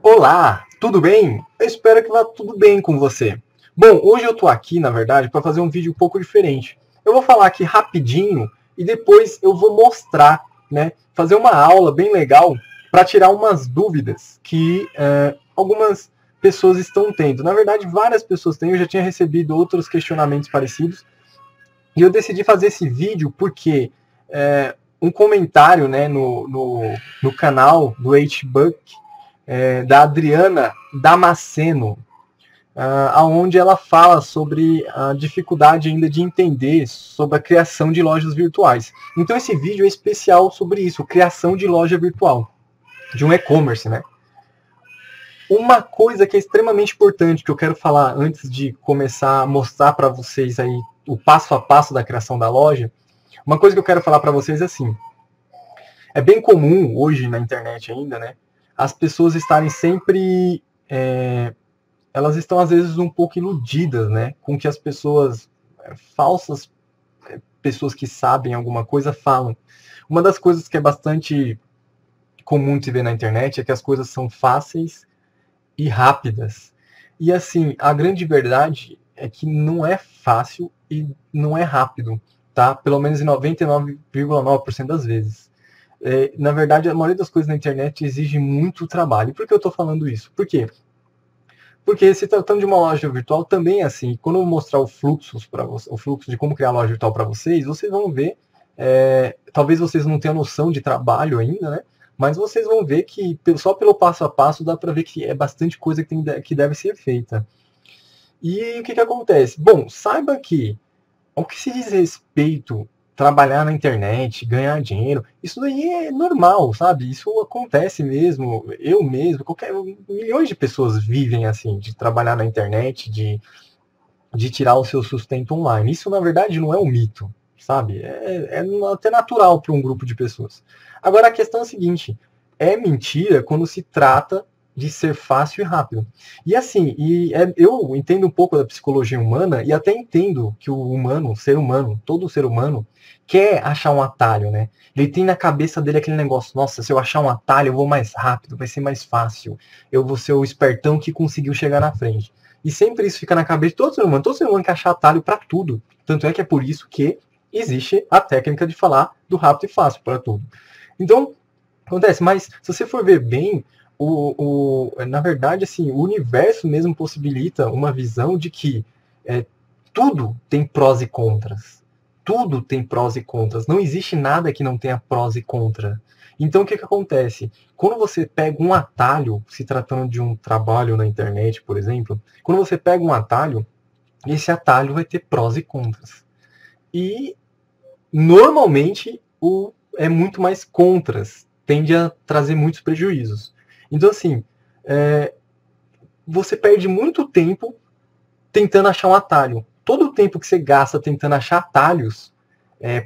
Olá, tudo bem? Eu espero que vá tudo bem com você. Bom, hoje eu estou aqui, na verdade, para fazer um vídeo um pouco diferente. Eu vou falar aqui rapidinho e depois eu vou mostrar, né, fazer uma aula bem legal para tirar umas dúvidas que algumas pessoas estão tendo. Na verdade, várias pessoas têm, eu já tinha recebido outros questionamentos parecidos e eu decidi fazer esse vídeo porque um comentário, né, no canal do HBuck, da Adriana Damasceno, aonde ela fala sobre a dificuldade ainda de entender sobre a criação de lojas virtuais. Então esse vídeo é especial sobre isso, criação de loja virtual, de um e-commerce, né? Uma coisa que é extremamente importante que eu quero falar antes de começar a mostrar para vocês aí o passo a passo da criação da loja, uma coisa que eu quero falar para vocês é assim, é bem comum hoje na internet ainda, né? As pessoas estarem sempre elas estão às vezes um pouco iludidas, né, com que as pessoas falsas, pessoas que sabem alguma coisa falam. Uma das coisas que é bastante comum de se ver na internet é que as coisas são fáceis e rápidas. E assim, a grande verdade é que não é fácil e não é rápido, tá? Pelo menos em 99,9% das vezes. Na verdade, a maioria das coisas na internet exige muito trabalho. E por que eu estou falando isso? Por quê? Porque se tratando de uma loja virtual também é assim. Quando eu mostrar o fluxo de como criar a loja virtual para vocês, vocês vão ver. Talvez vocês não tenham noção de trabalho ainda, né? Mas vocês vão ver que só pelo passo a passo dá para ver que é bastante coisa que deve ser feita. E o que acontece? Bom, saiba que ao que se diz respeito trabalhar na internet, ganhar dinheiro, isso daí é normal, sabe? Isso acontece mesmo, eu mesmo, milhões de pessoas vivem assim, de trabalhar na internet, de tirar o seu sustento online. Isso, na verdade, não é um mito, sabe? É até natural para um grupo de pessoas. Agora, a questão é a seguinte, é mentira quando se trata de ser fácil e rápido. E assim, eu entendo um pouco da psicologia humana e até entendo que o humano, todo ser humano, quer achar um atalho, né? Ele tem na cabeça dele aquele negócio, nossa, se eu achar um atalho eu vou mais rápido, vai ser mais fácil, eu vou ser o espertão que conseguiu chegar na frente. E sempre isso fica na cabeça de todo ser humano quer achar atalho para tudo. Tanto é que é por isso que existe a técnica de falar do rápido e fácil para tudo. Então, acontece, mas se você for ver bem, na verdade, assim, o universo mesmo possibilita uma visão de que tudo tem prós e contras. Tudo tem prós e contras. Não existe nada que não tenha prós e contras. Então, o que acontece? Quando você pega um atalho, se tratando de um trabalho na internet, por exemplo, quando você pega um atalho, esse atalho vai ter prós e contras. E, normalmente, é muito mais contras. Tende a trazer muitos prejuízos. Então, assim, você perde muito tempo tentando achar um atalho. Todo o tempo que você gasta tentando achar atalhos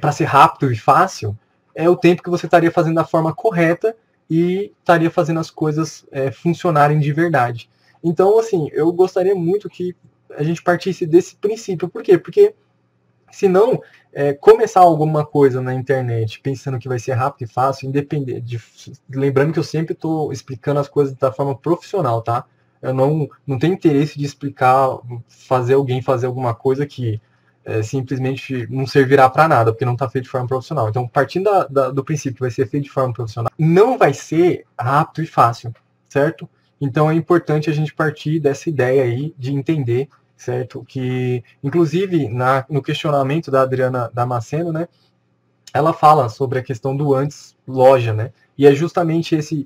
para ser rápido e fácil é o tempo que você estaria fazendo da forma correta e estaria fazendo as coisas funcionarem de verdade. Então, assim, eu gostaria muito que a gente partisse desse princípio. Por quê? Porque se não começar alguma coisa na internet pensando que vai ser rápido e fácil, independente lembrando que eu sempre estou explicando as coisas da forma profissional, tá? Eu não tenho interesse de explicar, fazer alguém fazer alguma coisa que simplesmente não servirá para nada, porque não está feito de forma profissional. Então, partindo do princípio que vai ser feito de forma profissional, não vai ser rápido e fácil, certo? Então, é importante a gente partir dessa ideia aí de entender, certo? Que, inclusive, no questionamento da Adriana Damasceno, né, ela fala sobre a questão do antes loja, né? E é justamente esse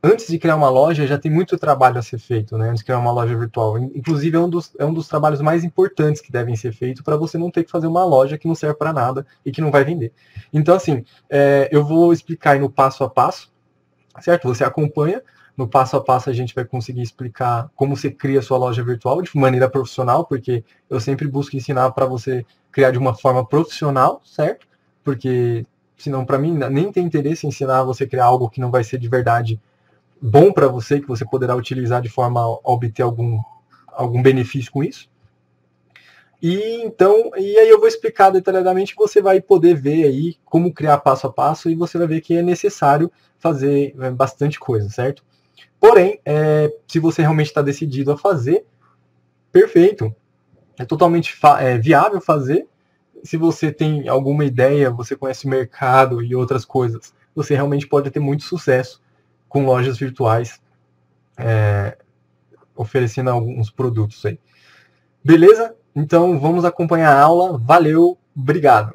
antes de criar uma loja, já tem muito trabalho a ser feito, né? Antes de criar uma loja virtual. Inclusive, é um dos trabalhos mais importantes que devem ser feitos para você não ter que fazer uma loja que não serve para nada e que não vai vender. Então, assim, eu vou explicar aí no passo a passo, certo? Você acompanha. No passo a passo, a gente vai conseguir explicar como você cria a sua loja virtual de maneira profissional, porque eu sempre busco ensinar para você criar de uma forma profissional, certo? Porque, senão, para mim, nem tem interesse em ensinar você a criar algo que não vai ser de verdade bom para você, que você poderá utilizar de forma a obter algum benefício com isso. E aí eu vou explicar detalhadamente, você vai poder ver aí como criar passo a passo e você vai ver que é necessário fazer bastante coisa, certo? Porém, se você realmente está decidido a fazer, perfeito. É totalmente viável fazer. Se você tem alguma ideia, você conhece o mercado e outras coisas, você realmente pode ter muito sucesso com lojas virtuais, oferecendo alguns produtos aí. Beleza? Então vamos acompanhar a aula. Valeu, obrigado.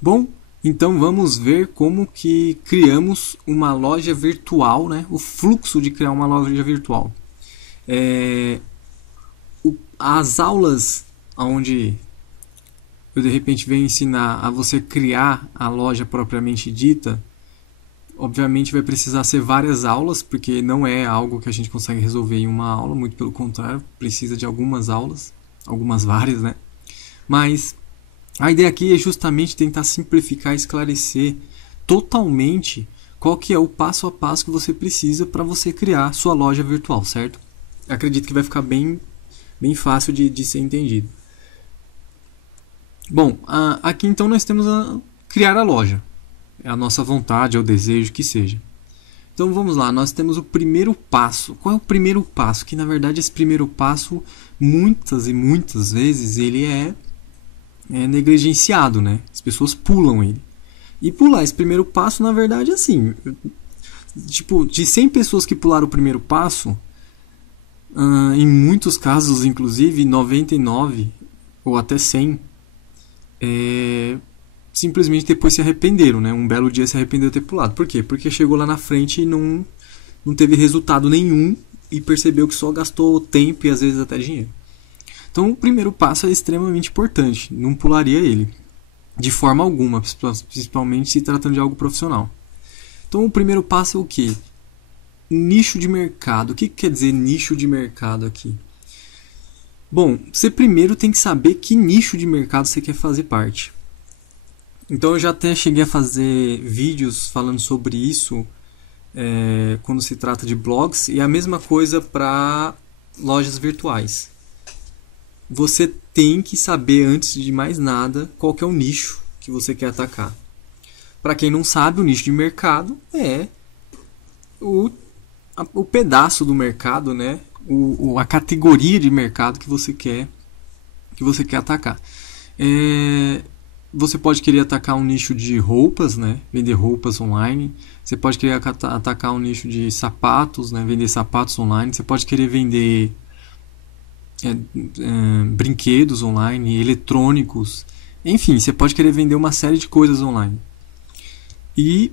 Bom, então vamos ver como que criamos uma loja virtual, né? O fluxo de criar uma loja virtual. As aulas onde eu de repente venho ensinar a você criar a loja propriamente dita, obviamente vai precisar ser várias aulas, porque não é algo que a gente consegue resolver em uma aula, muito pelo contrário, precisa de algumas aulas, algumas várias, né? Mas a ideia aqui é justamente tentar simplificar e esclarecer totalmente qual que é o passo a passo que você precisa para você criar sua loja virtual, certo? Acredito que vai ficar bem fácil de ser entendido. Bom, aqui então nós temos criar a loja. É a nossa vontade, é o desejo, que seja. Então vamos lá, nós temos o primeiro passo. Qual é o primeiro passo? Que na verdade esse primeiro passo, muitas e muitas vezes, ele é negligenciado, né? As pessoas pulam ele. E pular esse primeiro passo, na verdade, é assim. Tipo, de 100 pessoas que pularam o primeiro passo, em muitos casos, inclusive, 99 ou até 100 simplesmente depois se arrependeram, né? Um belo dia se arrependeu de ter pulado. Por quê? Porque chegou lá na frente e não teve resultado nenhum e percebeu que só gastou tempo e às vezes até dinheiro. Então o primeiro passo é extremamente importante, não pularia ele de forma alguma, principalmente se tratando de algo profissional. Então o primeiro passo é o quê? Nicho de mercado. O que quer dizer nicho de mercado aqui? Bom, você primeiro tem que saber que nicho de mercado você quer fazer parte. Então eu já até cheguei a fazer vídeos falando sobre isso quando se trata de blogs, e a mesma coisa para lojas virtuais. Você tem que saber, antes de mais nada, qual que é o nicho que você quer atacar. Para quem não sabe, o nicho de mercado é o pedaço do mercado, né? A categoria de mercado que você quer atacar. Você pode querer atacar um nicho de roupas, né? Vender roupas online. Você pode querer atacar um nicho de sapatos, né? Vender sapatos online. Você pode querer vender brinquedos online, eletrônicos. Enfim, você pode querer vender uma série de coisas online. E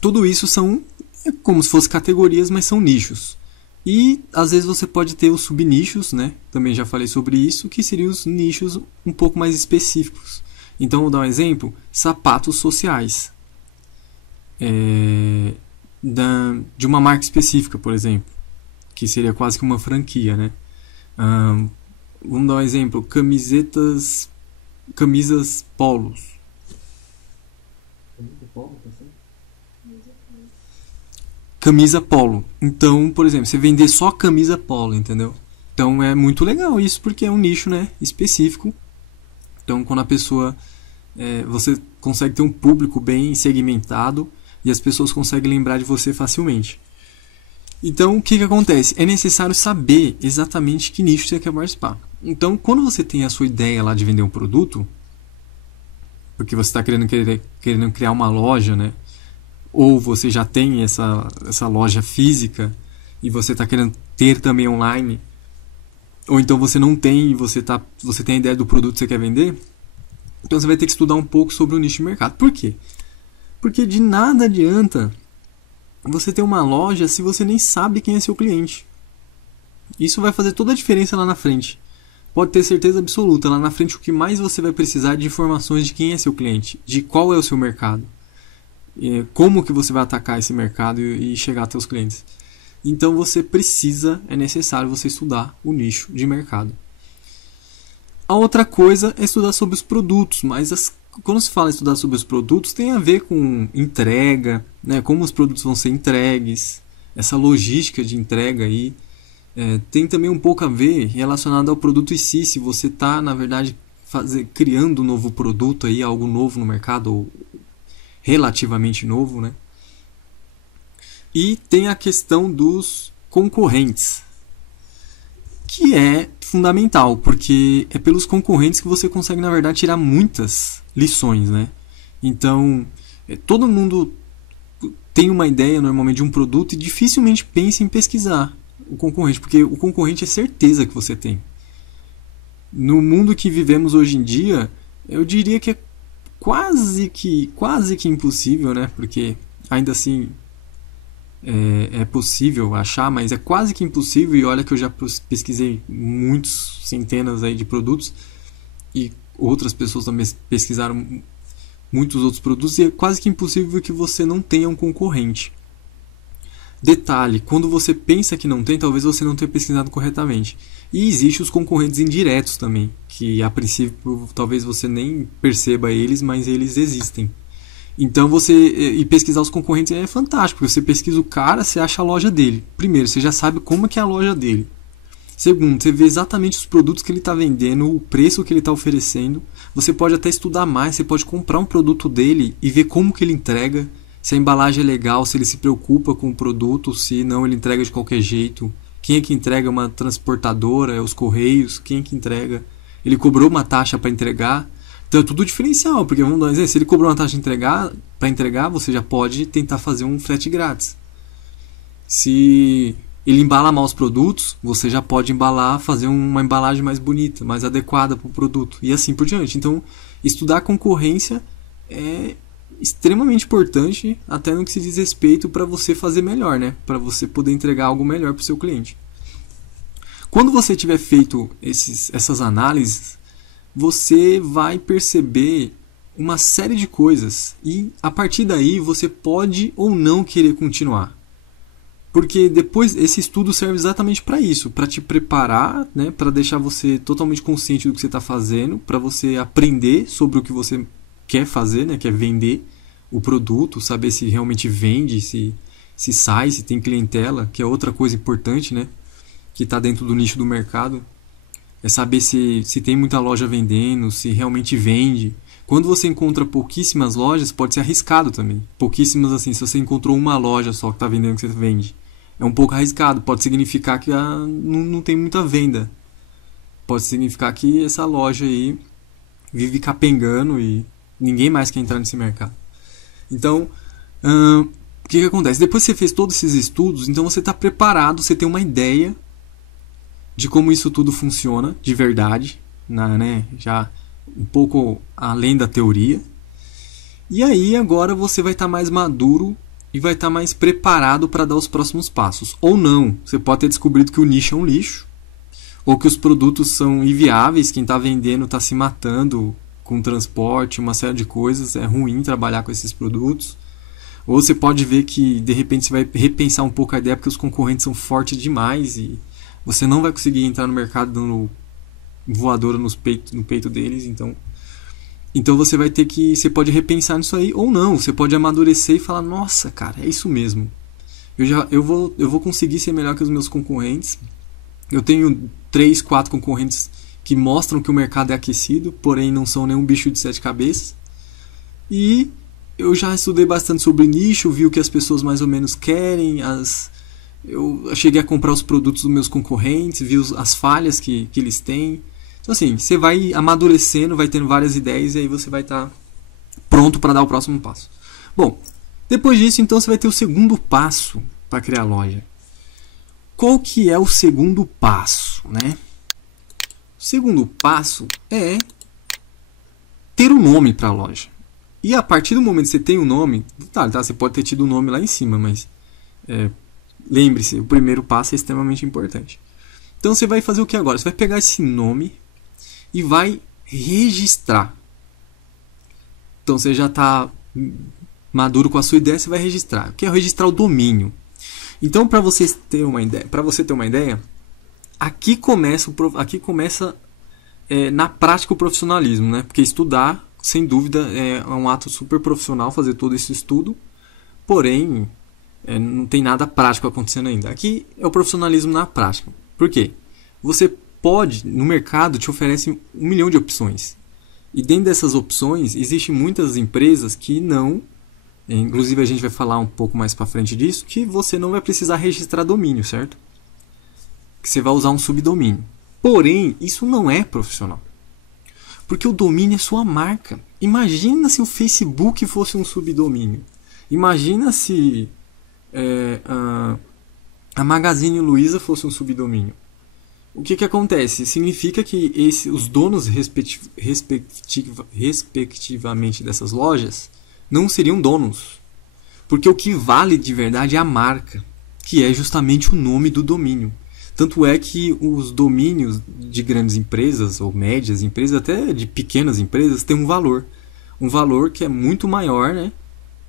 tudo isso são como se fossem categorias, mas são nichos. E às vezes você pode ter os subnichos, né? Também já falei sobre isso, que seriam os nichos um pouco mais específicos. Então, vou dar um exemplo: sapatos sociais. De uma marca específica, por exemplo, que seria quase que uma franquia, né? Vamos dar um exemplo: camisas polos. Camisa polo. Então, por exemplo, você vender só camisa polo, entendeu? Então é muito legal isso, porque é um nicho, né, específico. Então, quando a pessoa você consegue ter um público bem segmentado e as pessoas conseguem lembrar de você facilmente. Então, o que acontece? É necessário saber exatamente que nicho você quer participar. Então, quando você tem a sua ideia lá de vender um produto, porque você está querendo criar uma loja, né? Ou você já tem essa loja física e você está querendo ter também online, ou então você não tem e você tem a ideia do produto que você quer vender, então você vai ter que estudar um pouco sobre o nicho de mercado. Por quê? Porque de nada adianta você ter uma loja se você nem sabe quem é seu cliente. Isso vai fazer toda a diferença lá na frente. Pode ter certeza absoluta, lá na frente o que mais você vai precisar é de informações de quem é seu cliente, de qual é o seu mercado, como que você vai atacar esse mercado e chegar até os clientes. Então é necessário você estudar o nicho de mercado. A outra coisa é estudar sobre os produtos, mas quando se fala em estudar sobre os produtos, tem a ver com entrega, né, como os produtos vão ser entregues, essa logística de entrega aí. Tem também um pouco a ver relacionado ao produto em si, se você está, na verdade, criando um novo produto, aí, algo novo no mercado, ou relativamente novo, né? E tem a questão dos concorrentes, que é fundamental, porque é pelos concorrentes que você consegue, na verdade, tirar muitas lições, né? Então, todo mundo tem uma ideia, normalmente, de um produto e dificilmente pensa em pesquisar o concorrente, porque o concorrente é certeza que você tem. No mundo que vivemos hoje em dia, eu diria que é quase que impossível, né? Porque ainda assim é possível achar, mas é quase que impossível. E olha que eu já pesquisei muitos, centenas aí de produtos, e outras pessoas também pesquisaram muitos outros produtos, e é quase que impossível que você não tenha um concorrente. Detalhe, quando você pensa que não tem, talvez você não tenha pesquisado corretamente. E existem os concorrentes indiretos também, que a princípio talvez você nem perceba eles, mas eles existem. Então e pesquisar os concorrentes é fantástico, porque você pesquisa o cara, você acha a loja dele. Primeiro, você já sabe como que é a loja dele. Segundo, você vê exatamente os produtos que ele está vendendo, o preço que ele está oferecendo. Você pode até estudar mais, você pode comprar um produto dele e ver como que ele entrega, se a embalagem é legal, se ele se preocupa com o produto, se não ele entrega de qualquer jeito. Quem é que entrega? Uma transportadora, é os correios, quem é que entrega? Ele cobrou uma taxa para entregar. Então é tudo diferencial, porque vamos dar um exemplo, se ele cobrou uma taxa para entregar, você já pode tentar fazer um frete grátis. Se ele embala mal os produtos, você já pode fazer uma embalagem mais bonita, mais adequada para o produto, e assim por diante. Então, estudar a concorrência é extremamente importante, até no que se diz respeito para você fazer melhor, né? Para você poder entregar algo melhor para o seu cliente. Quando você tiver feito essas análises, você vai perceber uma série de coisas, e a partir daí você pode ou não querer continuar. Porque depois esse estudo serve exatamente para isso, para te preparar, né, para deixar você totalmente consciente do que você está fazendo, para você aprender sobre o que você quer fazer, né, que é vender o produto, saber se realmente vende, se sai, se tem clientela, que é outra coisa importante, né, que está dentro do nicho do mercado. É saber se tem muita loja vendendo, se realmente vende. Quando você encontra pouquíssimas lojas, pode ser arriscado também. Pouquíssimas assim, se você encontrou uma loja só que está vendendo o que você vende, é um pouco arriscado. Pode significar que não tem muita venda. Pode significar que essa loja aí vive capengando e ninguém mais quer entrar nesse mercado. Então, o que acontece? Depois que você fez todos esses estudos, então você está preparado, você tem uma ideia de como isso tudo funciona de verdade, né? Já um pouco além da teoria. E aí agora você vai estar mais maduro e vai estar mais preparado para dar os próximos passos. Ou não, você pode ter descobrido que o nicho é um lixo, ou que os produtos são inviáveis, quem está vendendo está se matando com transporte, uma série de coisas, é ruim trabalhar com esses produtos. Ou você pode ver que de repente você vai repensar um pouco a ideia porque os concorrentes são fortes demais e você não vai conseguir entrar no mercado dando voadora no peito deles. Então você vai ter que... Você pode repensar nisso aí ou não. Você pode amadurecer e falar, nossa, cara, é isso mesmo. Eu vou conseguir ser melhor que os meus concorrentes. Eu tenho 3, 4 concorrentes que mostram que o mercado é aquecido, porém não são nenhum bicho de 7 cabeças. E eu já estudei bastante sobre nicho, vi o que as pessoas mais ou menos querem, eu cheguei a comprar os produtos dos meus concorrentes, vi as falhas que eles têm. Então assim, você vai amadurecendo, vai tendo várias ideias e aí você vai estar pronto para dar o próximo passo. Bom, depois disso então você vai ter o segundo passo para criar a loja. Qual que é o segundo passo, né? O segundo passo é ter um nome para a loja. E a partir do momento que você tem um nome, tá, você pode ter tido um nome lá em cima, mas lembre-se, o primeiro passo é extremamente importante. Então você vai fazer o que agora? Você vai pegar esse nome e vai registrar. Então você já está maduro com a sua ideia, você vai registrar. O que é registrar o domínio? Então para você ter uma ideia, aqui começa na prática o profissionalismo, né? Porque estudar, sem dúvida, é um ato super profissional fazer todo esse estudo, porém não tem nada prático acontecendo ainda. Aqui é o profissionalismo na prática. Por quê? Você pode, no mercado, te oferece 1 milhão de opções. E dentro dessas opções, existem muitas empresas que não Inclusive a gente vai falar um pouco mais para frente disso, que você não vai precisar registrar domínio, certo? Que você vai usar um subdomínio. Porém, isso não é profissional. Porque o domínio é sua marca. Imagina se o Facebook fosse um subdomínio. Imagina se a Magazine Luiza fosse um subdomínio. O que acontece? Significa que os donos respectivamente dessas lojas não seriam donos. Porque o que vale de verdade é a marca, que é justamente o nome do domínio. Tanto é que os domínios de grandes empresas, ou médias empresas, até de pequenas empresas, têm um valor. Um valor que é muito maior, né,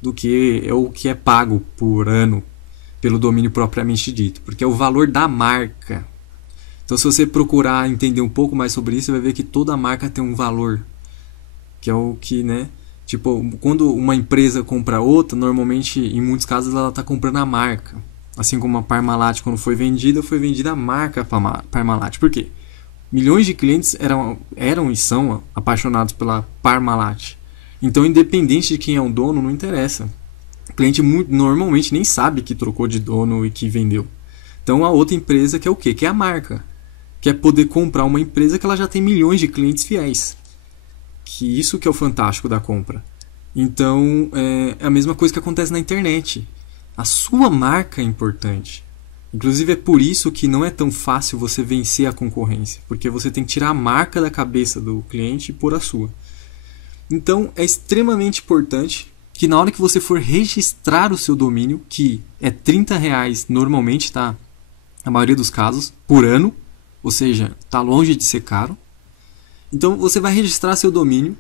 do que o que é pago por ano pelo domínio propriamente dito. Porque é o valor da marca. Então, se você procurar entender um pouco mais sobre isso, você vai ver que toda marca tem um valor. Que é o que, né? Tipo, quando uma empresa compra outra, normalmente, em muitos casos, ela está comprando a marca. Assim como a Parmalat, quando foi vendida a marca Parmalat. Por quê? Milhões de clientes eram e são apaixonados pela Parmalat. Então, independente de quem é o dono, não interessa. O cliente normalmente nem sabe que trocou de dono e que vendeu. Então, a outra empresa que é o quê? Que é a marca. Que é poder comprar uma empresa que ela já tem milhões de clientes fiéis. Que isso que é o fantástico da compra. Então, é a mesma coisa que acontece na internet. A sua marca é importante. Inclusive é por isso que não é tão fácil você vencer a concorrência. Porque você tem que tirar a marca da cabeça do cliente e pôr a sua. Então é extremamente importante que na hora que você for registrar o seu domínio, que é R$30 normalmente, tá? A maioria dos casos, por ano. Ou seja, está longe de ser caro. Então você vai registrar seu domínio.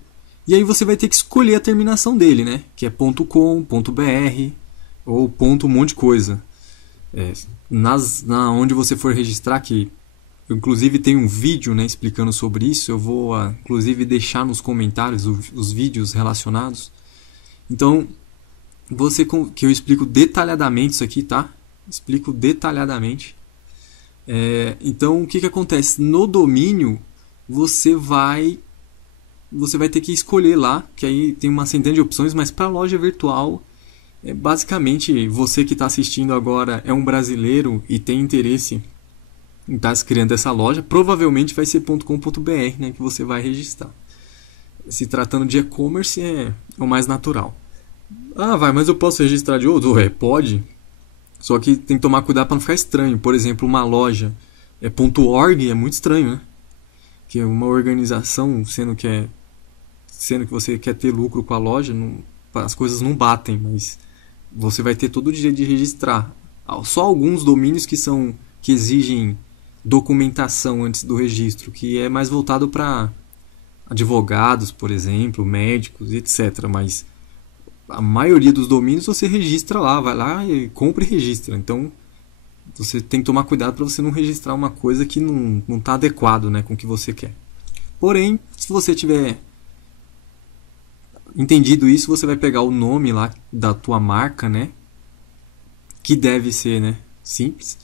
E aí você vai ter que escolher a terminação dele, né? Que é .com, .br ou ponto um monte de coisa. Onde você for registrar, que eu inclusive tenho um vídeo, né, explicando sobre isso, eu vou inclusive deixar nos comentários os vídeos relacionados. Então, que eu explico detalhadamente isso aqui, tá? Explico detalhadamente. Então, o que acontece? No domínio, você vai ter que escolher lá, que aí tem uma centena de opções, mas para a loja virtual, basicamente, você que está assistindo agora é um brasileiro e tem interesse em estar criando essa loja, provavelmente vai ser .com.br, né, que você vai registrar. Se tratando de e-commerce, é o mais natural. Mas eu posso registrar de outro? Pode. Só que tem que tomar cuidado para não ficar estranho. Por exemplo, uma loja .org é muito estranho, né? Que é uma organização, sendo que você quer ter lucro com a loja, as coisas não batem, mas você vai ter todo o direito de registrar. Só alguns domínios que exigem documentação antes do registro, que é mais voltado para advogados, por exemplo, médicos, etc. Mas a maioria dos domínios você registra lá, vai lá e compra e registra. Então você tem que tomar cuidado para você não registrar uma coisa que não está adequado, né, com o que você quer. Porém, se você tiver entendido isso, você vai pegar o nome lá da tua marca, né, que deve ser, né, simples,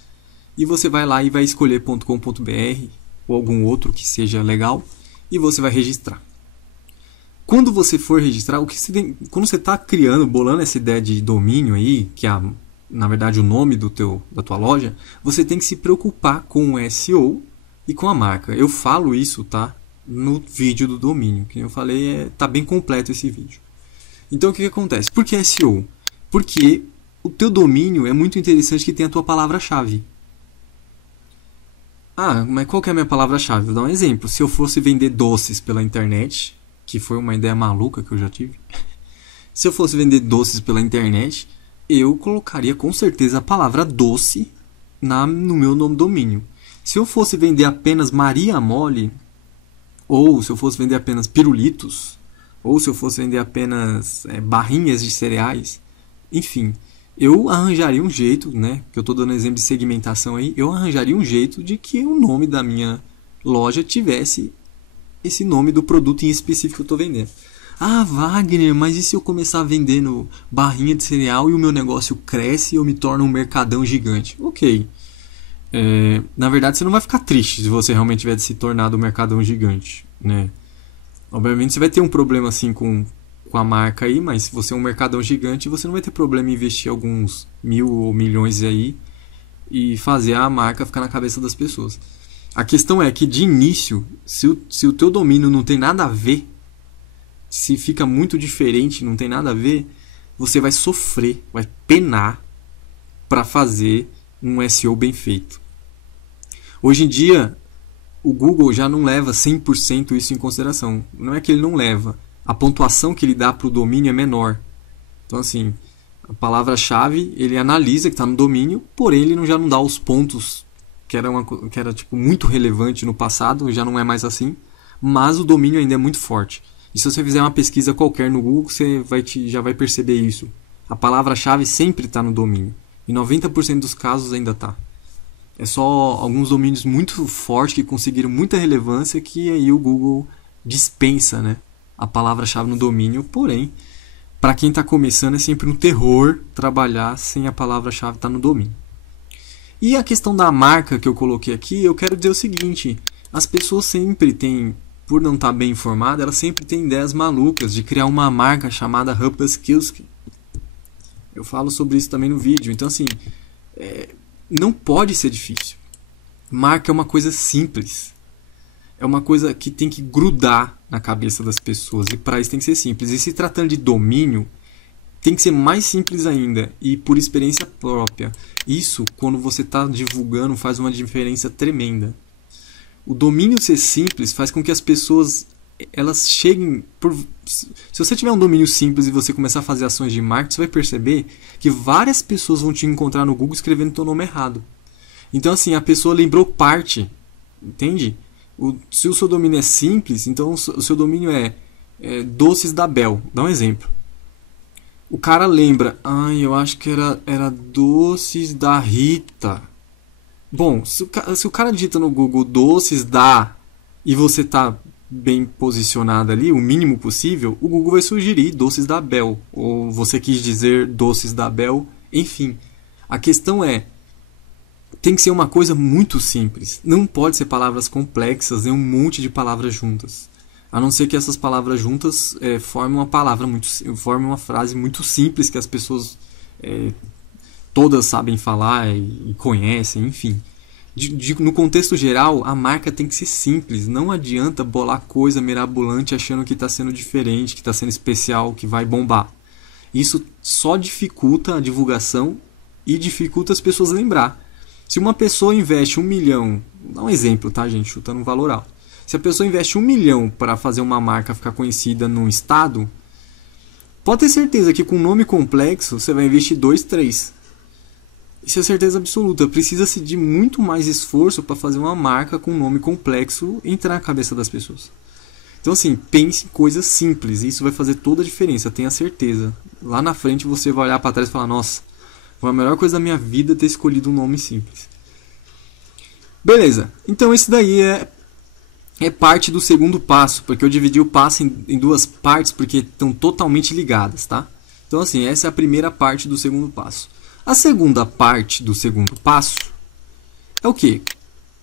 e você vai lá e vai escolher .com.br ou algum outro que seja legal e você vai registrar. Quando você for registrar, quando você está bolando essa ideia de domínio aí, que é na verdade o nome da tua loja, você tem que se preocupar com o SEO e com a marca. Eu falo isso, tá, no vídeo do domínio, que eu falei, tá bem completo esse vídeo. Então o que acontece? Por que SEO? Porque o teu domínio é muito interessante que tem a tua palavra-chave. Mas qual que é a minha palavra-chave? Vou dar um exemplo. Se eu fosse vender doces pela internet, que foi uma ideia maluca que eu já tive. Se eu fosse vender doces pela internet, eu colocaria com certeza a palavra doce no meu nome domínio. Se eu fosse vender apenas Maria Mole, ou se eu fosse vender apenas pirulitos, ou se eu fosse vender apenas barrinhas de cereais, enfim, eu arranjaria um jeito, né, que eu estou dando exemplo de segmentação aí, eu arranjaria um jeito de que o nome da minha loja tivesse esse nome do produto em específico que eu estou vendendo. Wagner, mas e se eu começar vendendo barrinha de cereal e o meu negócio cresce e eu me torno um mercadão gigante? Ok. Na verdade, você não vai ficar triste se você realmente tiver se tornado um mercadão gigante, né? Obviamente, você vai ter um problema assim com com a marca aí, mas se você é um mercadão gigante, você não vai ter problema em investir alguns 1.000 ou milhões aí e fazer a marca ficar na cabeça das pessoas. A questão é que de início, se o teu domínio não tem nada a ver, se fica muito diferente, não tem nada a ver, você vai sofrer, vai penar para fazer um SEO bem feito. Hoje em dia, o Google já não leva 100% isso em consideração. Não é que ele não leva. A pontuação que ele dá para o domínio é menor. Então, assim, a palavra-chave, ele analisa que está no domínio, porém ele já não dá os pontos que era tipo, muito relevante no passado, já não é mais assim, mas o domínio ainda é muito forte. E se você fizer uma pesquisa qualquer no Google, você já vai perceber isso. A palavra-chave sempre está no domínio. Em 90% dos casos ainda está. É só alguns domínios muito fortes que conseguiram muita relevância que aí o Google dispensa, né, a palavra-chave no domínio. Porém, para quem está começando é sempre um terror trabalhar sem a palavra-chave estar no domínio. E a questão da marca que eu coloquei aqui, eu quero dizer o seguinte: as pessoas sempre têm, por não estar bem informadas, elas sempre têm ideias malucas de criar uma marca chamada Rumpelstiltskin. Eu falo sobre isso também no vídeo. Então, assim, não pode ser difícil. Marca é uma coisa simples. É uma coisa que tem que grudar na cabeça das pessoas. E para isso tem que ser simples. E se tratando de domínio, tem que ser mais simples ainda. E por experiência própria. Isso, quando você está divulgando, faz uma diferença tremenda. O domínio ser simples faz com que as pessoas elas cheguem se você tiver um domínio simples e você começar a fazer ações de marketing, você vai perceber que várias pessoas vão te encontrar no Google escrevendo teu nome errado. Então, assim, a pessoa lembrou parte, entende? Se o seu domínio é simples, então o seu domínio é Doces da Bel. Dá um exemplo. O cara lembra, eu acho que era Doces da Rita. Bom, se o cara digita no Google Doces da e você tá bem posicionado ali, o mínimo possível, o Google vai sugerir Doces da Bel, ou você quis dizer Doces da Bel, enfim. A questão tem que ser uma coisa muito simples. Não pode ser palavras complexas, nem um monte de palavras juntas. A não ser que essas palavras juntas formem uma frase muito simples que as pessoas todas sabem falar e conhecem, enfim. No contexto geral, a marca tem que ser simples. Não adianta bolar coisa mirabolante achando que está sendo diferente, que está sendo especial, que vai bombar. Isso só dificulta a divulgação e dificulta as pessoas lembrar. Se uma pessoa investe 1 milhão, vou dar um exemplo, tá, gente? Chutando um valor alto. Se a pessoa investe 1 milhão para fazer uma marca ficar conhecida num estado, pode ter certeza que com um nome complexo você vai investir 2, 3. Isso é certeza absoluta. Precisa-se de muito mais esforço para fazer uma marca com um nome complexo entrar na cabeça das pessoas. Então, assim, pense em coisas simples. Isso vai fazer toda a diferença, tenha certeza. Lá na frente você vai olhar para trás e falar: nossa, foi a melhor coisa da minha vida ter escolhido um nome simples. Beleza. Então, esse daí é parte do segundo passo, porque eu dividi o passo em duas partes, porque estão totalmente ligadas, tá? Então, assim, essa é a primeira parte do segundo passo. A segunda parte do segundo passo é o quê?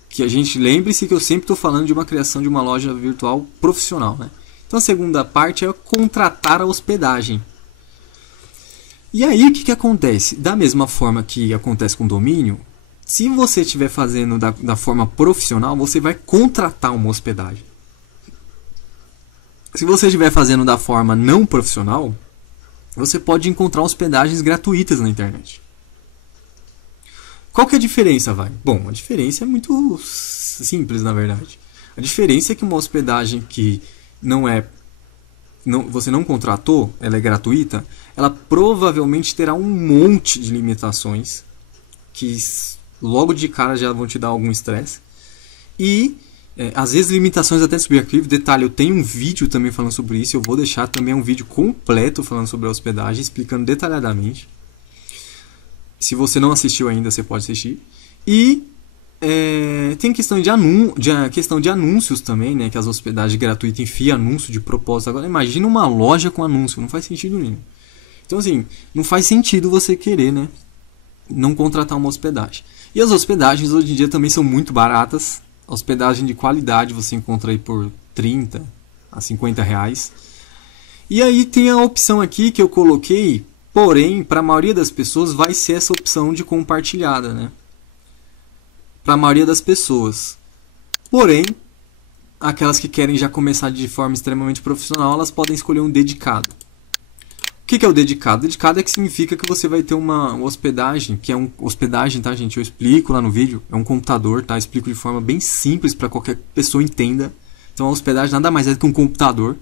Que a gente lembre-se que eu sempre estou falando de uma criação de uma loja virtual profissional, né? Então a segunda parte é contratar a hospedagem. E aí o que acontece? Da mesma forma que acontece com domínio, se você estiver fazendo da forma profissional, você vai contratar uma hospedagem. Se você estiver fazendo da forma não profissional, você pode encontrar hospedagens gratuitas na internet. Qual que é a diferença, vai? Bom, a diferença é muito simples, na verdade. A diferença é que uma hospedagem que você não contratou, ela é gratuita, ela provavelmente terá um monte de limitações que logo de cara já vão te dar algum estresse. E às vezes limitações até subjetivas. Detalhe, eu tenho um vídeo também falando sobre isso. Eu vou deixar também um vídeo completo falando sobre a hospedagem, explicando detalhadamente. Se você não assistiu ainda, você pode assistir. E tem questão de anúncios também, né? Que as hospedagens gratuitas enfiam anúncio de propósito. Agora imagina uma loja com anúncio, não faz sentido nenhum. Então, assim, não faz sentido você querer, né, não contratar uma hospedagem. E as hospedagens hoje em dia também são muito baratas. A hospedagem de qualidade você encontra aí por 30 a 50 reais. E aí tem a opção aqui que eu coloquei, porém, para a maioria das pessoas vai ser essa opção de compartilhada, né? Para a maioria das pessoas. Porém, aquelas que querem já começar de forma extremamente profissional, elas podem escolher um dedicado. O que é o dedicado? Dedicado é que significa que você vai ter uma hospedagem, que é um hospedagem, tá, gente? Eu explico lá no vídeo, é um computador, tá? Eu explico de forma bem simples para qualquer pessoa entenda. Então a hospedagem nada mais é do que um computador.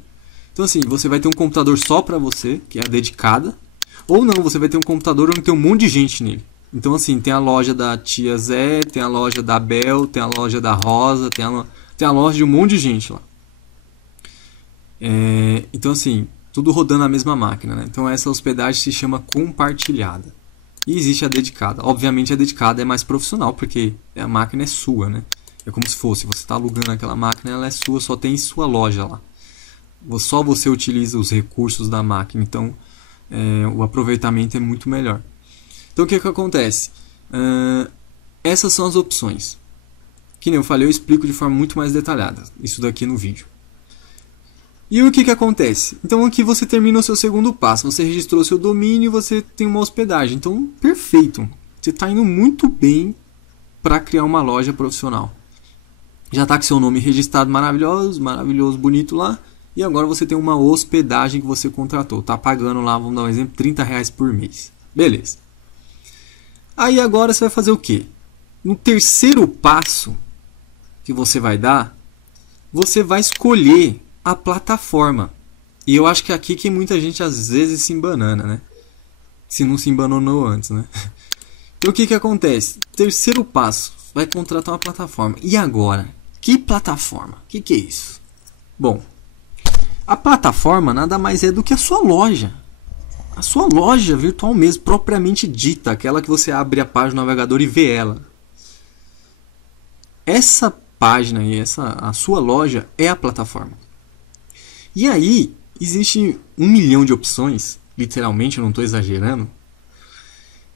Então assim, você vai ter um computador só para você, que é a dedicada, ou não, você vai ter um computador onde tem um monte de gente nele. Então assim, tem a loja da tia Zé, tem a loja da Bel, tem a loja da Rosa, tem a loja de um monte de gente lá. Então assim, tudo rodando na mesma máquina, né? Então essa hospedagem se chama compartilhada. E existe a dedicada. Obviamente a dedicada é mais profissional, porque a máquina é sua, né? É como se fosse, você está alugando aquela máquina, ela é sua, só tem sua loja lá. Só você utiliza os recursos da máquina, então o aproveitamento é muito melhor. Então o que acontece? Essas são as opções. Que nem eu falei, eu explico de forma muito mais detalhada, isso daqui no vídeo. E o que acontece? Então aqui você termina o seu segundo passo, você registrou seu domínio e você tem uma hospedagem. Então, perfeito, você está indo muito bem para criar uma loja profissional. Já está com seu nome registrado maravilhoso, bonito lá. E agora você tem uma hospedagem que você contratou. Está pagando lá, vamos dar um exemplo, R$30 por mês. Beleza. Aí agora você vai fazer o quê? No terceiro passo que você vai dar, você vai escolher a plataforma. E eu acho que é aqui que muita gente às vezes se embanana, né? Se não se embananou antes, né? Então o que acontece? Terceiro passo, vai contratar uma plataforma. E agora? Que plataforma? O que é isso? Bom, a plataforma nada mais é do que a sua loja. A sua loja virtual mesmo, propriamente dita. Aquela que você abre a página do navegador e vê ela. Essa página e a sua loja é a plataforma. E aí, existe 1 milhão de opções. Literalmente, eu não estou exagerando.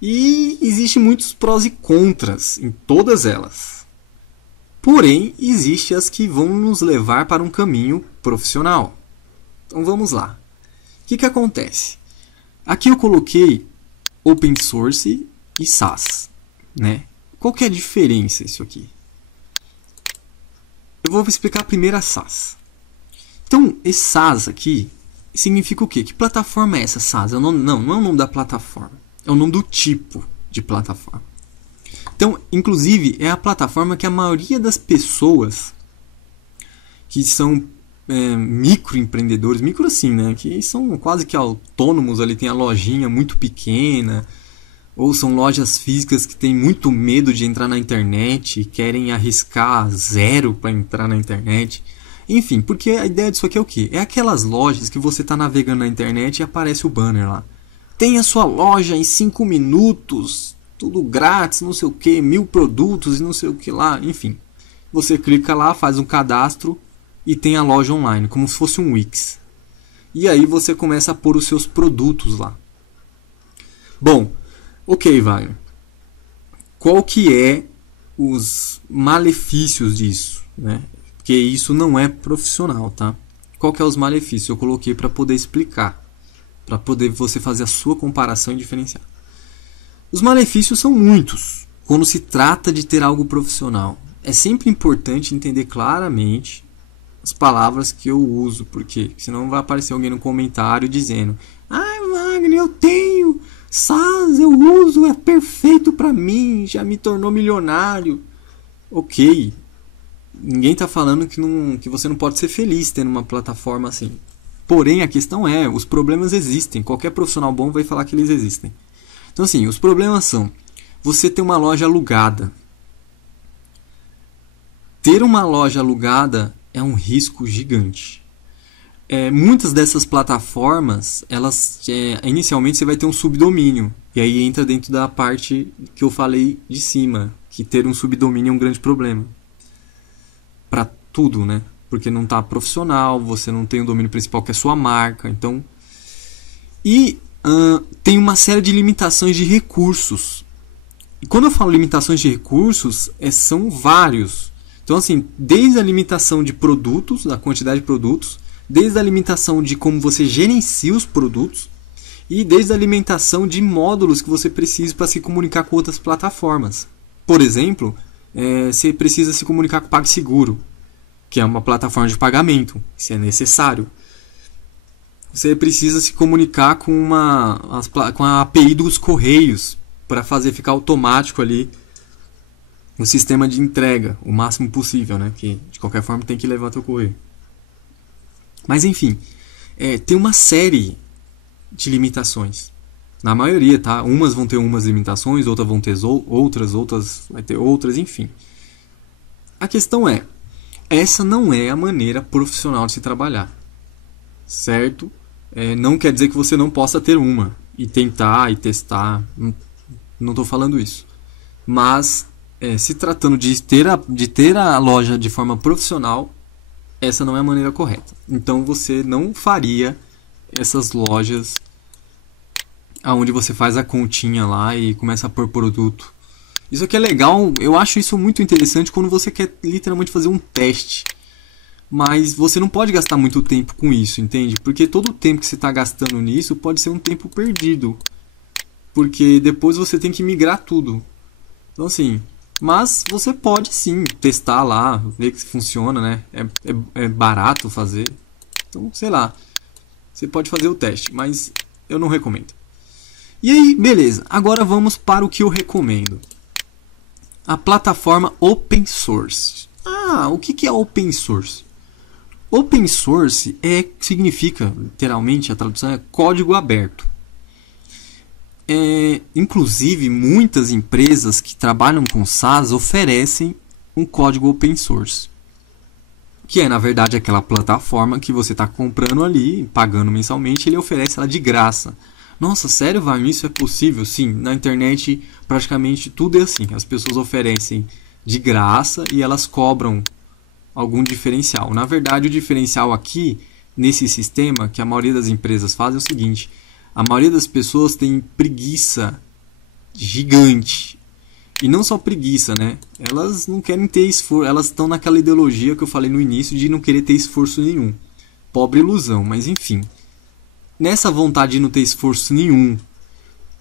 E existe muitos prós e contras em todas elas. Porém, existem as que vão nos levar para um caminho profissional. Então vamos lá. O que acontece? Aqui eu coloquei Open Source e SaaS, né? Qual que é a diferença isso aqui? Eu vou explicar primeiro a SaaS. Então, esse SaaS aqui significa o quê? Que plataforma é essa SaaS? Não é o nome da plataforma. É o nome do tipo de plataforma. Então, inclusive, é a plataforma que a maioria das pessoas que são microempreendedores, micro assim, né? Que são quase que autônomos, ali tem a lojinha muito pequena, ou são lojas físicas que têm muito medo de entrar na internet, querem arriscar zero para entrar na internet. Enfim, porque a ideia disso aqui é o quê? É aquelas lojas que você está navegando na internet e aparece o banner lá. Tem a sua loja em 5 minutos, tudo grátis, não sei o que, 1000 produtos e não sei o que lá, enfim. Você clica lá, faz um cadastro e tem a loja online, como se fosse um Wix. E aí você começa a pôr os seus produtos lá. Bom, ok, Wagner. Qual que é os malefícios disso, né? Porque isso não é profissional, tá? Qual que é os malefícios? Eu coloquei para poder explicar, para poder você fazer a sua comparação e diferenciar. Os malefícios são muitos quando se trata de ter algo profissional. É sempre importante entender claramente as palavras que eu uso, porque senão vai aparecer alguém no comentário dizendo: Wagner, eu tenho SaaS, eu uso, é perfeito para mim, já me tornou milionário. Ok, ninguém está falando que você não pode ser feliz tendo uma plataforma assim. Porém, a questão é, os problemas existem. Qualquer profissional bom vai falar que eles existem. Então assim, os problemas são: você ter uma loja alugada. Ter uma loja alugada é um risco gigante. Muitas dessas plataformas, elas inicialmente você vai ter um subdomínio. E aí entra dentro da parte que eu falei de cima, que ter um subdomínio é um grande problema. Para tudo, né? Porque não está profissional, você não tem o domínio principal que é a sua marca. Então, tem uma série de limitações de recursos. E quando eu falo limitações de recursos, são vários. Então, assim, desde a limitação de produtos, da quantidade de produtos, desde a alimentação de como você gerencia os produtos e desde a alimentação de módulos que você precisa para se comunicar com outras plataformas. Por exemplo, você precisa se comunicar com o PagSeguro, que é uma plataforma de pagamento, se é necessário. Você precisa se comunicar com a API dos Correios para fazer ficar automático ali o sistema de entrega, o máximo possível, né? Que de qualquer forma tem que levar teu correio. Mas enfim, tem uma série de limitações. Na maioria, tá? Umas vão ter umas limitações, outras vão ter outras vai ter outras, enfim. A questão essa não é a maneira profissional de se trabalhar, certo? Não quer dizer que você não possa ter uma e tentar e testar, não estou falando isso. Mas se tratando de ter a loja de forma profissional, essa não é a maneira correta. Então você não faria essas lojas onde você faz a continha lá e começa a pôr produto. Isso aqui é legal, eu acho isso muito interessante quando você quer literalmente fazer um teste. Mas você não pode gastar muito tempo com isso, entende? Porque todo o tempo que você está gastando nisso pode ser um tempo perdido. Porque depois você tem que migrar tudo. Então assim, mas você pode sim testar lá, ver que funciona, né? É barato fazer. Então, sei lá, você pode fazer o teste, mas eu não recomendo. E aí, beleza, agora vamos para o que eu recomendo. A plataforma Open Source. O que é Open Source? Open Source significa, literalmente, a tradução é código aberto. Inclusive, muitas empresas que trabalham com SaaS oferecem um código Open Source. Que é, na verdade, aquela plataforma que você está comprando ali, pagando mensalmente, ele oferece ela de graça. Nossa, sério, Wagner, isso é possível? Sim, na internet praticamente tudo é assim. As pessoas oferecem de graça e elas cobram algum diferencial. Na verdade, o diferencial aqui, nesse sistema, que a maioria das empresas faz, é o seguinte. A maioria das pessoas tem preguiça gigante. E não só preguiça, né? Elas não querem ter esforço. Elas estão naquela ideologia que eu falei no início de não querer ter esforço nenhum. Pobre ilusão, mas enfim. Nessa vontade de não ter esforço nenhum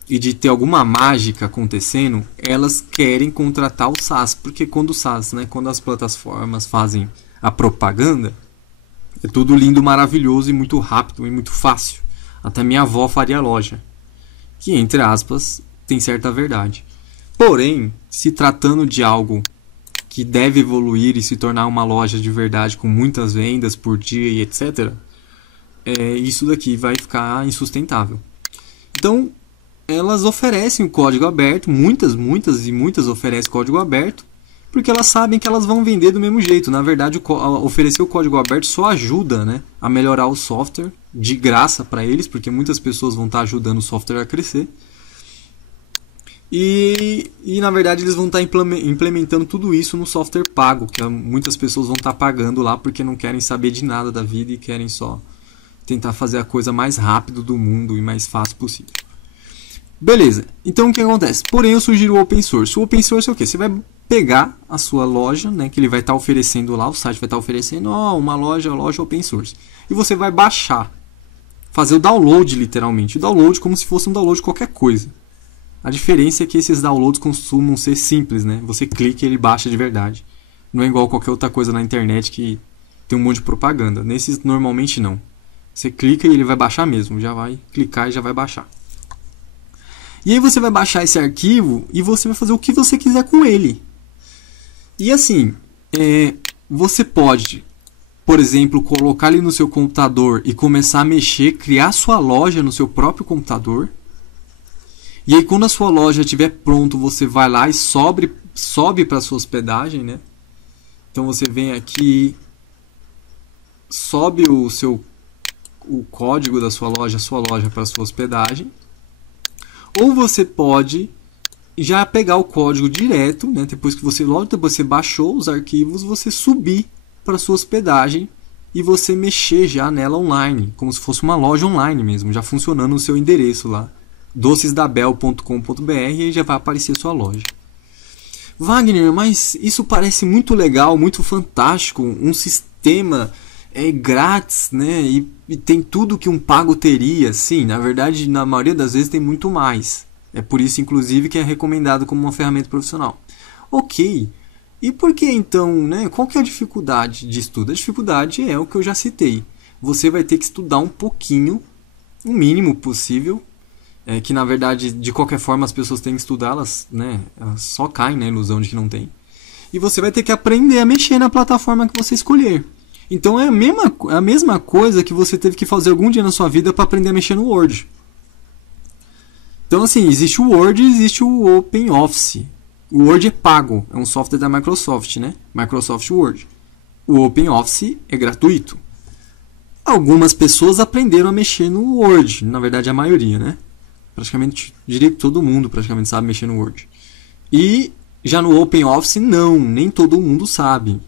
e de ter alguma mágica acontecendo, elas querem contratar o SaaS. Porque quando o SaaS, né, quando as plataformas fazem a propaganda, é tudo lindo, maravilhoso e muito rápido e muito fácil. Até minha avó faria loja. Que, entre aspas, tem certa verdade. Porém, se tratando de algo que deve evoluir e se tornar uma loja de verdade com muitas vendas por dia e etc., isso daqui vai ficar insustentável. Então, elas oferecem o código aberto, muitas oferecem código aberto, porque elas sabem que elas vão vender do mesmo jeito. Na verdade, oferecer o código aberto só ajuda, né, a melhorar o software de graça para eles, porque muitas pessoas vão estar ajudando o software a crescer. E na verdade eles vão estar implementando tudo isso no software pago, que muitas pessoas vão estar pagando lá porque não querem saber de nada da vida e querem só tentar fazer a coisa mais rápido do mundo e mais fácil possível. Beleza, então o que acontece? Porém eu sugiro o Open Source. O Open Source é o quê? Você vai pegar a sua loja, né, que ele vai estar oferecendo lá, o site vai estar oferecendo uma loja Open Source. E você vai baixar, fazer o download literalmente. O download como se fosse um download de qualquer coisa. A diferença é que esses downloads costumam ser simples, né? Você clica e ele baixa de verdade. Não é igual qualquer outra coisa na internet que tem um monte de propaganda. Nesses normalmente não. Você clica e ele vai baixar mesmo. Já vai clicar e já vai baixar. E aí você vai baixar esse arquivo e você vai fazer o que você quiser com ele. E assim, você pode, por exemplo, colocar ele no seu computador e começar a mexer, criar sua loja no seu próprio computador. E aí quando a sua loja estiver pronto, você vai lá e sobe para a sua hospedagem, né? Então você vem aqui, sobe o código da sua loja para a sua hospedagem. Ou você pode já pegar o código direto, né? Depois que você baixou os arquivos, você subir para a sua hospedagem e você mexer já nela online, como se fosse uma loja online mesmo, já funcionando no seu endereço lá. docesdabel.com.br e já vai aparecer a sua loja. Wagner, mas isso parece muito legal, muito fantástico, um sistema é grátis, né? E tem tudo que um pago teria. Sim, na verdade, na maioria das vezes tem muito mais. É por isso, inclusive, que é recomendado como uma ferramenta profissional. Ok. E por que então, né? Qual que é a dificuldade de estudo? A dificuldade é o que eu já citei. Você vai ter que estudar um pouquinho, o mínimo possível, que na verdade, de qualquer forma, as pessoas têm que estudar, elas só caem na ilusão de que não tem. E você vai ter que aprender a mexer na plataforma que você escolher. Então é a mesma coisa que você teve que fazer algum dia na sua vida para aprender a mexer no Word. Então assim, existe o Word e existe o OpenOffice. O Word é pago, é um software da Microsoft, né? Microsoft Word. O OpenOffice é gratuito. Algumas pessoas aprenderam a mexer no Word, na verdade a maioria, né? Praticamente, diria que todo mundo praticamente sabe mexer no Word. E já no OpenOffice não, nem todo mundo sabe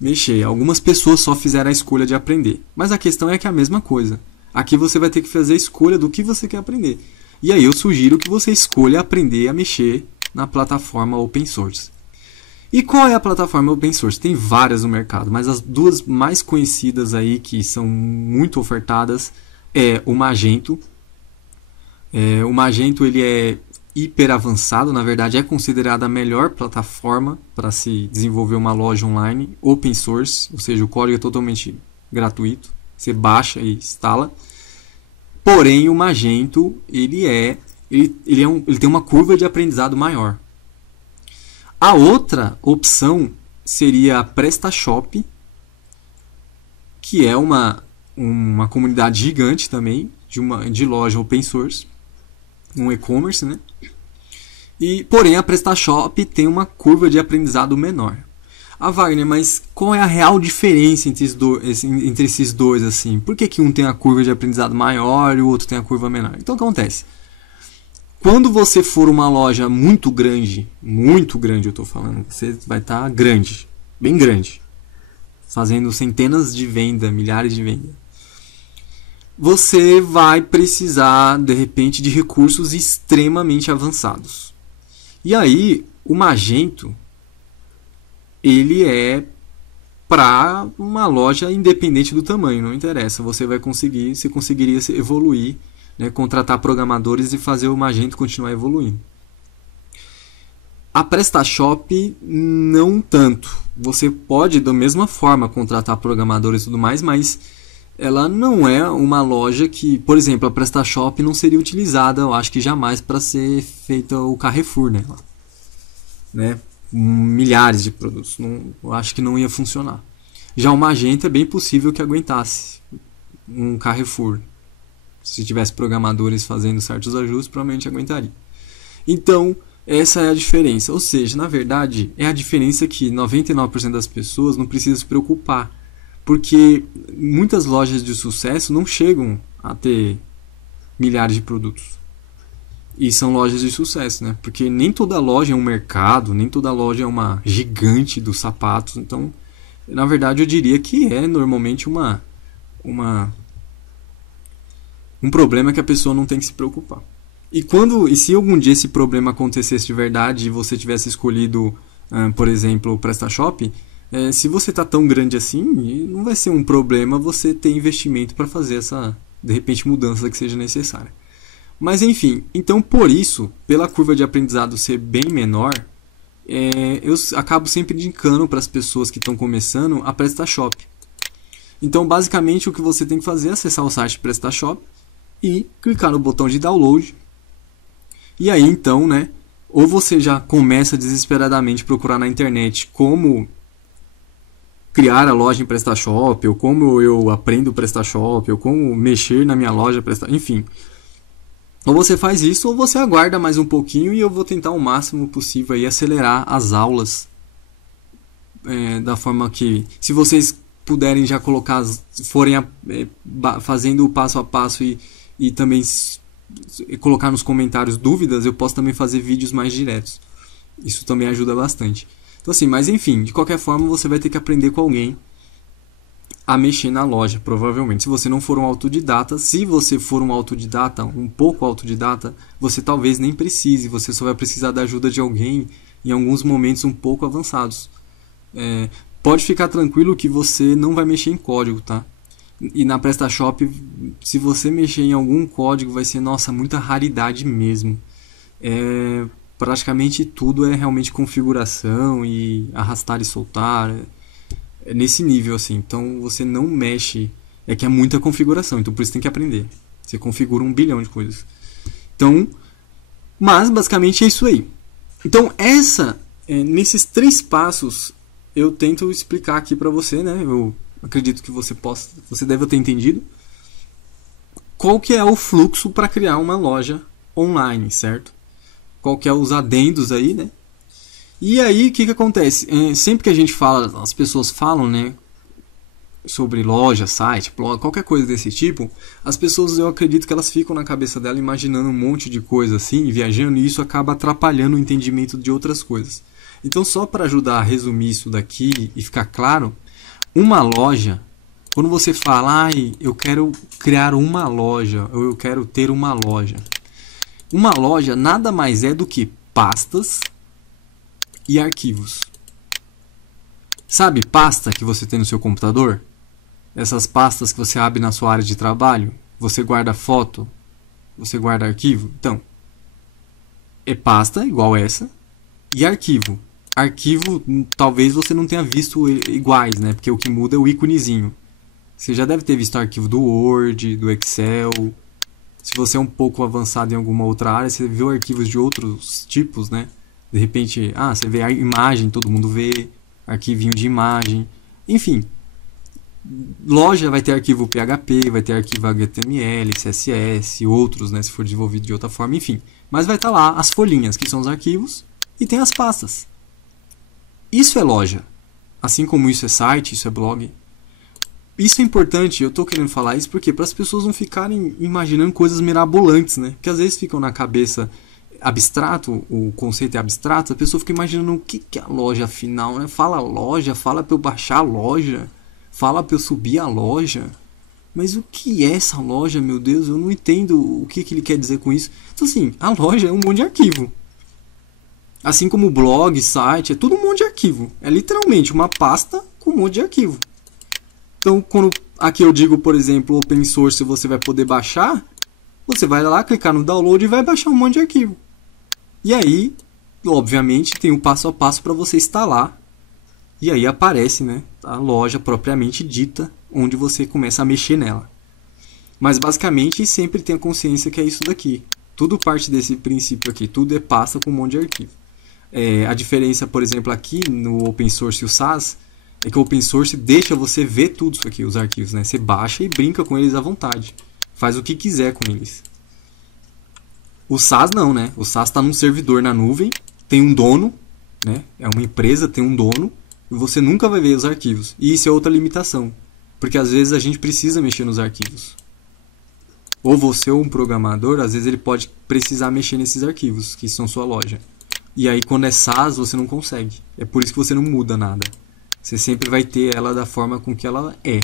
mexer. Algumas pessoas só fizeram a escolha de aprender. Mas a questão é que é a mesma coisa. Aqui você vai ter que fazer a escolha do que você quer aprender. E aí eu sugiro que você escolha aprender a mexer na plataforma open source. E qual é a plataforma open source? Tem várias no mercado, mas as duas mais conhecidas aí que são muito ofertadas é o Magento. O Magento ele é hiper avançado, na verdade é considerada a melhor plataforma para se desenvolver uma loja online open source, ou seja, o código é totalmente gratuito, você baixa e instala. Porém, o Magento ele tem uma curva de aprendizado maior. A outra opção seria a PrestaShop, que é uma comunidade gigante também de loja open source, um e-commerce, né? Porém, a PrestaShop tem uma curva de aprendizado menor. Wagner, mas qual é a real diferença entre esses dois? Assim? Por que um tem a curva de aprendizado maior e o outro tem a curva menor? Então, o que acontece? Quando você for uma loja muito grande eu estou falando, você vai estar grande, bem grande, fazendo centenas de vendas, milhares de vendas. Você vai precisar, de repente, de recursos extremamente avançados. E aí, o Magento, ele é para uma loja independente do tamanho, não interessa. Você conseguiria evoluir, né, contratar programadores e fazer o Magento continuar evoluindo. A PrestaShop, não tanto. Você pode, da mesma forma, contratar programadores e tudo mais, mas ela não é uma loja que, por exemplo, a PrestaShop não seria utilizada, eu acho que jamais, para ser feita o Carrefour nela, né? Milhares de produtos, eu acho que não ia funcionar. Já o Magento é bem possível que aguentasse um Carrefour. Se tivesse programadores fazendo certos ajustes, provavelmente aguentaria. Então, essa é a diferença. Ou seja, na verdade, é a diferença que 99% das pessoas não precisam se preocupar. Porque muitas lojas de sucesso não chegam a ter milhares de produtos. E são lojas de sucesso, né? Porque nem toda loja é um mercado, nem toda loja é uma gigante dos sapatos. Então, na verdade, eu diria que é normalmente um problema que a pessoa não tem que se preocupar. E se algum dia esse problema acontecesse de verdade e você tivesse escolhido, por exemplo, o PrestaShop, se você está tão grande assim, não vai ser um problema você ter investimento para fazer essa, de repente, mudança que seja necessária. Mas enfim, então por isso, pela curva de aprendizado ser bem menor, eu acabo sempre indicando para as pessoas que estão começando a PrestaShop. Então basicamente o que você tem que fazer é acessar o site PrestaShop e clicar no botão de download. E aí então, né, ou você já começa desesperadamente a procurar na internet como criar a loja em PrestaShop, ou como eu aprendo PrestaShop, ou como mexer na minha loja PrestaShop, enfim. Ou você faz isso, ou você aguarda mais um pouquinho e eu vou tentar o máximo possível aí acelerar as aulas da forma que, se vocês puderem já colocar, forem fazendo o passo a passo e também colocar nos comentários dúvidas, eu posso também fazer vídeos mais diretos. Isso também ajuda bastante. Então assim, mas enfim, de qualquer forma você vai ter que aprender com alguém a mexer na loja, provavelmente. Se você não for um autodidata, se você for um autodidata, um pouco autodidata, você talvez nem precise, você só vai precisar da ajuda de alguém em alguns momentos um pouco avançados. pode ficar tranquilo que você não vai mexer em código, tá? E na PrestaShop, se você mexer em algum código, vai ser, nossa, muita raridade mesmo. Praticamente tudo é realmente configuração e arrastar e soltar. É nesse nível, assim. Então, você não mexe. É que é muita configuração, então por isso tem que aprender. Você configura 1 bilhão de coisas. Então, mas basicamente é isso aí. Então, nesses 3 passos, eu tento explicar aqui para você, né? Eu acredito que você deve ter entendido qual que é o fluxo para criar uma loja online, certo? Qual que é os adendos aí, né? E aí, o que acontece? Sempre que a gente fala, as pessoas falam, né, sobre loja, site, blog, qualquer coisa desse tipo, as pessoas, eu acredito que elas ficam na cabeça dela imaginando um monte de coisa assim, viajando, e isso acaba atrapalhando o entendimento de outras coisas. Então, só para ajudar a resumir isso daqui e ficar claro, uma loja, quando você fala, eu quero criar uma loja, ou eu quero ter uma loja nada mais é do que pastas e arquivos. Sabe pasta que você tem no seu computador? Essas pastas que você abre na sua área de trabalho, você guarda foto, você guarda arquivo. Então, é pasta igual essa e arquivo. Arquivo, talvez você não tenha visto iguais, né? Porque o que muda é o íconezinho. Você já deve ter visto arquivo do Word, do Excel. Se você é um pouco avançado em alguma outra área, você viu arquivos de outros tipos, né? De repente, você vê a imagem, todo mundo vê, arquivinho de imagem. Enfim, loja vai ter arquivo PHP, vai ter arquivo HTML, CSS, outros, né, se for desenvolvido de outra forma, enfim. Mas vai estar lá as folhinhas, que são os arquivos, e tem as pastas. Isso é loja. Assim como isso é site, isso é blog. Isso é importante, eu estou querendo falar isso porque para as pessoas não ficarem imaginando coisas mirabolantes, né? Que às vezes ficam na cabeça abstrato, o conceito é abstrato, a pessoa fica imaginando o que é a loja afinal, né? Fala loja, fala para eu baixar a loja, fala para eu subir a loja. Mas o que é essa loja, meu Deus? Eu não entendo o que ele quer dizer com isso. Então assim, a loja é um monte de arquivo. Assim como o blog, site, é tudo um monte de arquivo. É literalmente uma pasta com um monte de arquivo. Então, quando aqui eu digo, por exemplo, open source, você vai poder baixar, você vai lá, clicar no download e vai baixar um monte de arquivo. E aí, obviamente, tem um passo a passo para você instalar. E aí aparece, né, a loja propriamente dita, onde você começa a mexer nela. Mas basicamente, sempre tenha consciência que é isso daqui. Tudo parte desse princípio aqui, tudo é pasta com um monte de arquivo. A diferença, por exemplo, aqui no open source e o SaaS, é que o open source deixa você ver tudo isso aqui, os arquivos, né? Você baixa e brinca com eles à vontade. Faz o que quiser com eles. O SaaS não, né? O SaaS está num servidor na nuvem, tem um dono, né? É uma empresa, tem um dono, e você nunca vai ver os arquivos. E isso é outra limitação, porque às vezes a gente precisa mexer nos arquivos. Ou você ou um programador, às vezes ele pode precisar mexer nesses arquivos, que são sua loja. E aí quando é SaaS, você não consegue. É por isso que você não muda nada. Você sempre vai ter ela da forma com que ela é.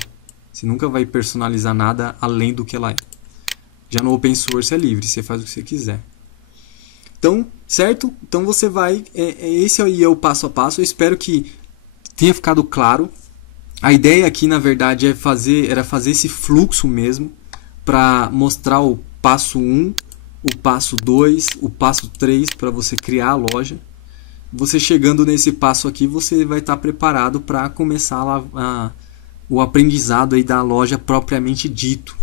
Você nunca vai personalizar nada além do que ela é. Já no open source é livre, você faz o que você quiser. Então, certo? Então você vai... esse aí é o passo a passo. Eu espero que tenha ficado claro. A ideia aqui, na verdade, era fazer esse fluxo mesmo, para mostrar o passo 1, o passo 2, o passo 3 para você criar a loja. Você chegando nesse passo aqui, você vai estar preparado para começar o aprendizado aí da loja propriamente dito.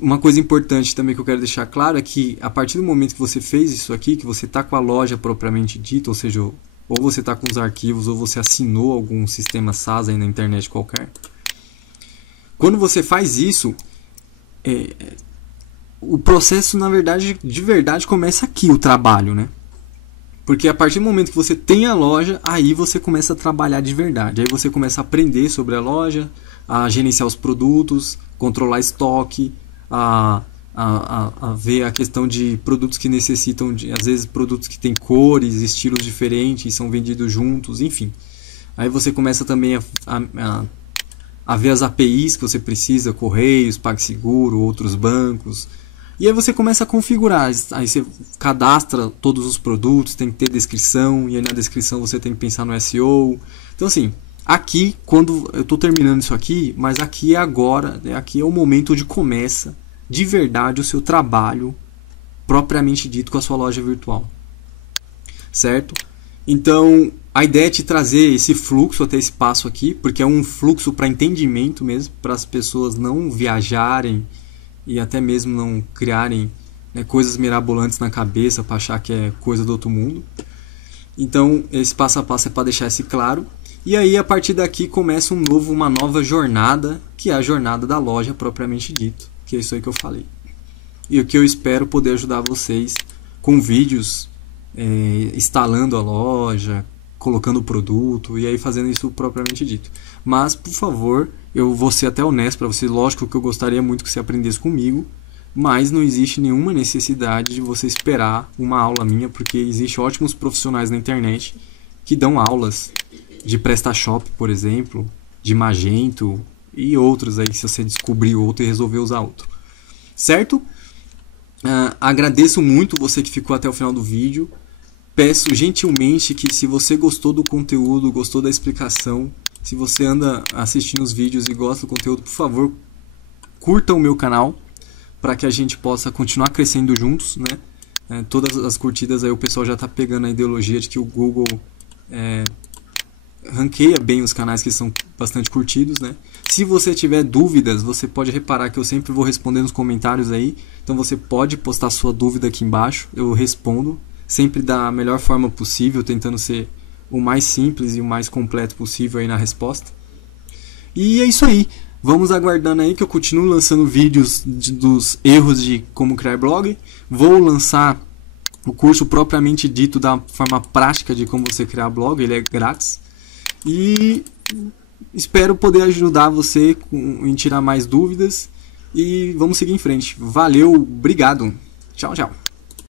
Uma coisa importante também que eu quero deixar claro é que a partir do momento que você fez isso aqui, que você está com a loja propriamente dita, ou seja, ou você está com os arquivos, ou você assinou algum sistema SaaS aí na internet qualquer. Quando você faz isso, o processo, na verdade, de verdade, começa aqui, o trabalho, né? Porque a partir do momento que você tem a loja, aí você começa a trabalhar de verdade. Aí você começa a aprender sobre a loja, a gerenciar os produtos, controlar estoque, a ver a questão de produtos que necessitam, às vezes produtos que têm cores, estilos diferentes e são vendidos juntos, enfim. Aí você começa também a ver as APIs que você precisa, Correios, PagSeguro, outros bancos. E aí você começa a configurar, aí você cadastra todos os produtos, tem que ter descrição, e aí na descrição você tem que pensar no SEO. Então assim, Aqui, quando eu estou terminando isso aqui, mas aqui é agora, né? Aqui é o momento onde começa de verdade o seu trabalho propriamente dito com a sua loja virtual, certo? Então a ideia é te trazer esse fluxo até esse passo aqui, porque é um fluxo para entendimento mesmo, para as pessoas não viajarem e até mesmo não criarem, né, coisas mirabolantes na cabeça para achar que é coisa do outro mundo. Então esse passo a passo é para deixar isso claro. E aí a partir daqui começa uma nova jornada, que é a jornada da loja propriamente dito, que é isso aí que eu falei. E o que eu espero poder ajudar vocês com vídeos, instalando a loja, colocando o produto e aí fazendo isso propriamente dito. Mas, por favor, eu vou ser até honesto para você. Lógico que eu gostaria muito que você aprendesse comigo, mas não existe nenhuma necessidade de você esperar uma aula minha, porque existem ótimos profissionais na internet que dão aulas de PrestaShop, por exemplo, de Magento e outros aí, se você descobrir outro e resolver usar outro. Certo? Agradeço muito você que ficou até o final do vídeo. Peço gentilmente que, se você gostou do conteúdo, gostou da explicação, se você anda assistindo os vídeos e gosta do conteúdo, por favor, curta o meu canal para que a gente possa continuar crescendo juntos, né? Todas as curtidas aí o pessoal já está pegando a ideologia de que o Google ranqueia bem os canais que são bastante curtidos, né? Se você tiver dúvidas, você pode reparar que eu sempre vou responder nos comentários aí. Então você pode postar sua dúvida aqui embaixo, eu respondo, sempre da melhor forma possível, tentando ser o mais simples e o mais completo possível aí na resposta. E é isso aí. Vamos aguardando aí que eu continuo lançando vídeos dos erros de como criar blog. Vou lançar o curso propriamente dito da forma prática de como você criar blog, ele é grátis. E espero poder ajudar você em tirar mais dúvidas. E vamos seguir em frente. Valeu, obrigado. Tchau, tchau.